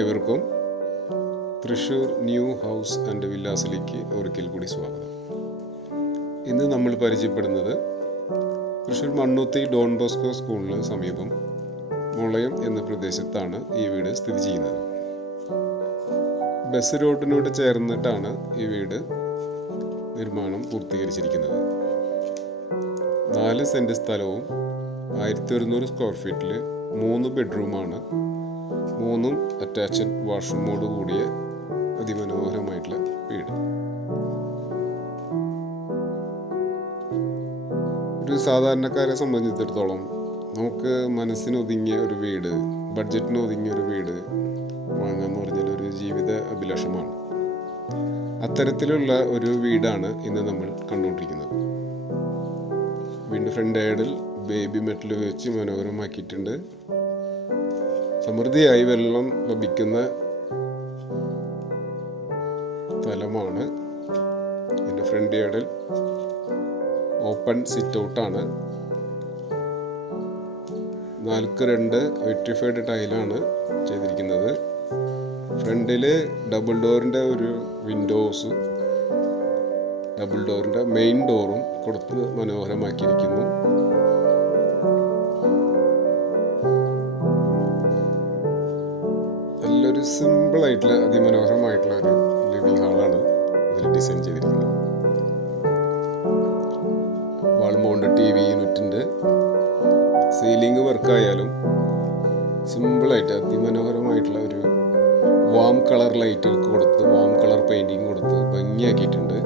ഏവർക്കും Thrissur new house and വില്ലാസിലേക്ക് ഒരിക്കൽ കൂടി സ്വാഗതം. ഇന്ന് നമ്മൾ പരിചയപ്പെടുന്നത് തൃശ്ശൂർ മണ്ണുത്തി ഡോൺ ബോസ്കോ സ്കൂളിന് സമീപം മുളയം എന്ന പ്രദേശത്താണ് ഈ വീട് സ്ഥിതി ചെയ്യുന്നത്. ബസ് റോഡിനോട് ചേർന്നിട്ടാണ് ഈ വീട് നിർമ്മാണം പൂർത്തീകരിച്ചിരിക്കുന്നത്. 4 സെൻറ് സ്ഥലവും 1100 സ്ക്വയർ ഫീറ്റിൽ 3 ബെഡ്റൂമാണ്, 3 അറ്റാച്ച്ഡ് വാഷ്റൂമോട് കൂടിയ അതിമനോഹരമായിട്ടുള്ള വീട്. ഒരു സാധാരണക്കാരെ സംബന്ധിച്ചിടത്തോളം നമുക്ക് മനസ്സിനൊതുങ്ങിയ ഒരു വീട്, ബഡ്ജറ്റിന് ഒതുങ്ങിയ ഒരു വീട് വാങ്ങാന്ന് പറഞ്ഞാൽ ഒരു ജീവിത അഭിലാഷമാണ്. അത്തരത്തിലുള്ള ഒരു വീടാണ് ഇന്ന് നമ്മൾ കണ്ടുകൊണ്ടിരിക്കുന്നത്. വീടിൻ്റെ ഫ്രണ്ട് സൈഡിൽ ബേബി മെറ്റൽ വെച്ച് മനോഹരമാക്കിയിട്ടുണ്ട്. സമൃദ്ധിയായി വെള്ളം ലഭിക്കുന്ന സ്ഥലമാണ്. ഇതിൻ്റെ ഫ്രണ്ട് യാർഡിൽ ഓപ്പൺ സിറ്റ് ഔട്ടാണ്. 4x2 വെട്രിഫൈഡ് ടൈലാണ് ചെയ്തിരിക്കുന്നത്. ഫ്രണ്ടിൽ ഡബിൾ ഡോറിൻ്റെ ഒരു വിൻഡോസ്, ഡബിൾ ഡോറിൻ്റെ മെയിൻ ഡോറും കൊടുത്ത് മനോഹരമാക്കിയിരിക്കുന്നു. നല്ലൊരു സിമ്പിളായിട്ടുള്ള അതിമനോഹരമായിട്ടുള്ള ഒരു ലിവിങ് ഹാളാണ് ഇതിൽ ഡിസൈൻ ചെയ്തിരിക്കുന്നത്. വാൾ മൗണ്ട് TV യൂണിറ്റിൻ്റെ സീലിംഗ് വർക്കായാലും സിമ്പിളായിട്ട് അതിമനോഹരമായിട്ടുള്ള ഒരു വാം കളർ ലൈറ്റ് കൊടുത്ത്, വാം കളർ പെയിൻറ്റിങ് കൊടുത്ത് ഭംഗിയാക്കിയിട്ടുണ്ട്.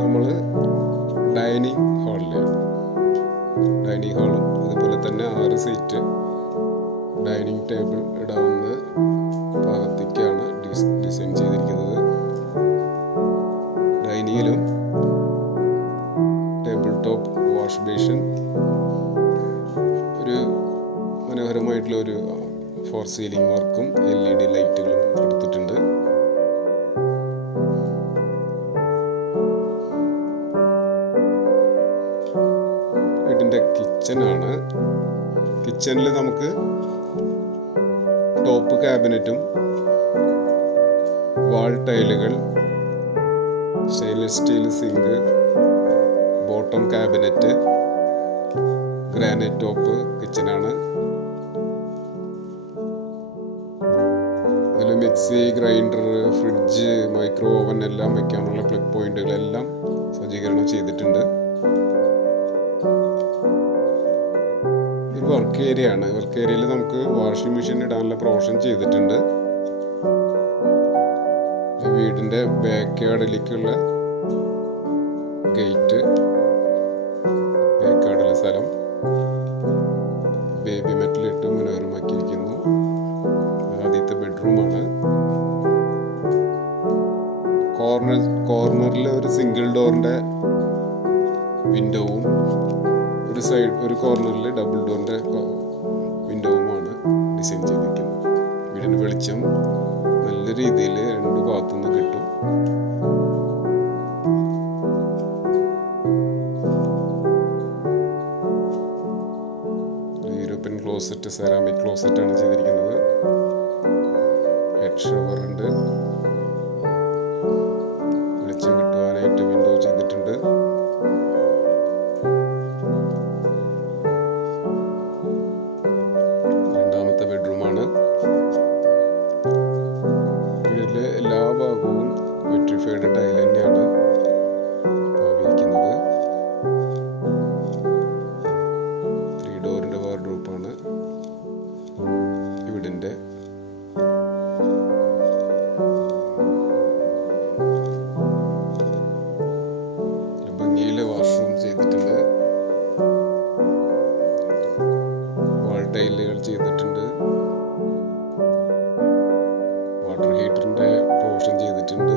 നമ്മൾ ഡൈനിങ് ഹാളും അതുപോലെ തന്നെ 6 സീറ്റ് ഡൈനിങ് ടേബിൾ ഇടാവുന്ന ഭാഗത്തേക്കാണ് ഡിസൈൻ ചെയ്തിരിക്കുന്നത്. ഡൈനിങ്ങിലും ടേബിൾ ടോപ്പ് വാഷ് ബേസിൻ, ഒരു മനോഹരമായിട്ടുള്ള ഒരു 4 സീലിംഗ് വർക്കും LED ലൈറ്റുകളും കൊടുത്തിട്ടുണ്ട്. വീടിൻ്റെ കിച്ചനാണ്. കിച്ചണിൽ നമുക്ക് ടോപ്പ് ക്യാബിനറ്റും വാൾ ടൈലുകൾ, stainless steel sink, bottom cabinet, granite top കിച്ചനാണ്. ഇതിൽ mixie, grinder, fridge, micro oven എല്ലാം വയ്ക്കാനുള്ള പ്ലഗ് പോയിന്റുകളെല്ലാം സജ്ജീകരണം ചെയ്തിട്ടുണ്ട്. ഒരു വർക്ക് ഏരിയ ആണ്. വർക്ക് ഏരിയയിൽ നമുക്ക് വാഷിംഗ് മെഷീൻ ഇടാനുള്ള പ്രൊവിഷൻ ചെയ്തിട്ടുണ്ട്. വീടിൻ്റെ ബാക്ക് യാർഡിലേക്കുള്ള ഗേറ്റ്, ബാക്ക് യാർഡിലെ സ്ഥലം ബേബി മെറ്റലിട്ട് മനോഹരമാക്കിയിരിക്കുന്നു. ആദ്യത്തെ ബെഡ്റൂമാണ്. കോർണറിൽ ഒരു സിംഗിൾ ഡോറിൻ്റെ വിൻഡോവും ഒരു കോർണറിൽ ഡബിൾ ഡോറിൻ്റെ വിൻഡോവുമാണ് ഡിസൈൻ ചെയ്തിരിക്കുന്നത്. വീടിന് വെളിച്ചം നല്ല രീതിയിൽ 2 ഭാഗത്തുനിന്ന് കിട്ടും. യൂറോപ്യൻ ക്ലോസറ്റ്, സെറാമിക് ക്ലോസറ്റ് ആണ് ചെയ്തിരിക്കുന്നത്. ഹെഡ് ഷവർ ഉണ്ട്. വെളിച്ചം കിട്ടുവാനായിട്ട് വിൻഡോ ചെയ്തിട്ടുണ്ട്. രണ്ടാമത്തെ ബെഡ്റൂമാണ്. വീട്ടിലെ എല്ലാ ഭാഗവും വെട്രിഫൈഡ് ടൈൽ തന്നെയാണ് ഉപയോഗിക്കുന്നത്. 3 ഡോറിൻ്റെ വാർഡ്രോബാണ് വീടിൻ്റെ. ഭംഗിയിൽ വാഷ്റൂം ചെയ്തിട്ടുണ്ട്. വാൾ ടൈലുകൾ ചെയ്തിട്ടുണ്ട്. വാട്ടർ ഹീറ്ററിൻ്റെ പ്രൊവിഷൻ ചെയ്തിട്ടുണ്ട്.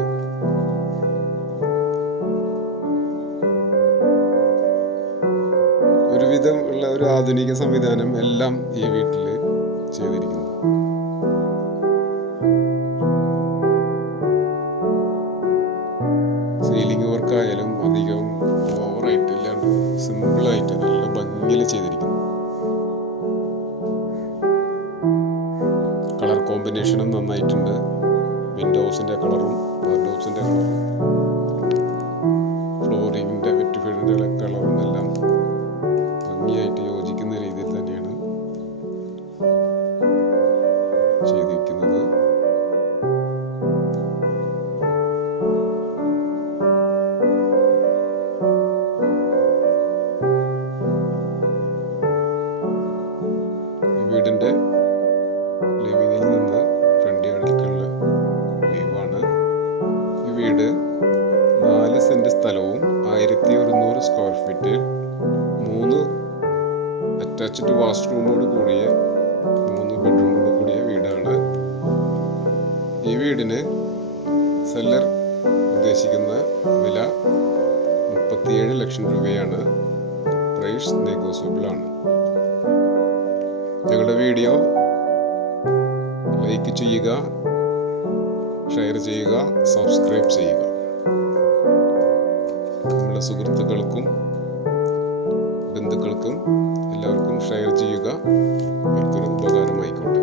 ഒരുവിധം ഉള്ള ഒരു ആധുനിക സംവിധാനം എല്ലാം ഈ വീട്ടിൽ ചെയ്തിരിക്കുന്നു. സീലിംഗ് വർക്കായാലും അധികം ഓവറായിട്ട് ഇല്ലാണ്ട് സിമ്പിളായിട്ട് നല്ല ഭംഗിയിൽ ചെയ്തിരിക്കുന്നു. കളർ കോമ്പിനേഷനും നന്നായിട്ടുണ്ട്. വിൻഡോസിൻ്റെ കളറും വാർഡ്രോബ്സിൻ്റെ കളറും ഫ്ലോറിങ്ങിൻ്റെ വെറ്റിഫൈഡിൻ്റെ കളറും എല്ലാം ഭംഗിയായിട്ട് യോജിക്കുന്ന രീതിയിൽ തന്നെയാണ് ചെയ്തിരിക്കുന്നത്. വീടിൻ്റെ ലിവിങ്ങിൽ നിന്ന് ഫ്രണ്ട് യാർഡിലേക്കുള്ള വ്യൂവാണ്. ഈ വീട് 4 സെൻറ്റ് സ്ഥലവും 1100 സ്ക്വയർ ഫീറ്റിൽ 3 അറ്റാച്ച്ഡ് വാഷ്റൂമോട് കൂടിയ 3 ബെഡ്റൂമോട് കൂടിയ വീടാണ്. ഈ വീടിന് സെല്ലർ ഉദ്ദേശിക്കുന്ന വില 37 ലക്ഷം രൂപയാണ്. പ്രൈസ് നെഗോഷ്യബിൾ ആണ്. ഞങ്ങളുടെ വീഡിയോ ലൈക്ക് ചെയ്യുക, ഷെയർ ചെയ്യുക, സബ്സ്ക്രൈബ് ചെയ്യുക. നമ്മുടെ സുഹൃത്തുക്കൾക്കും ബന്ധുക്കൾക്കും എല്ലാവർക്കും ഷെയർ ചെയ്യുക. അവർക്കൊരു ഉപകാരമായിക്കോട്ടെ.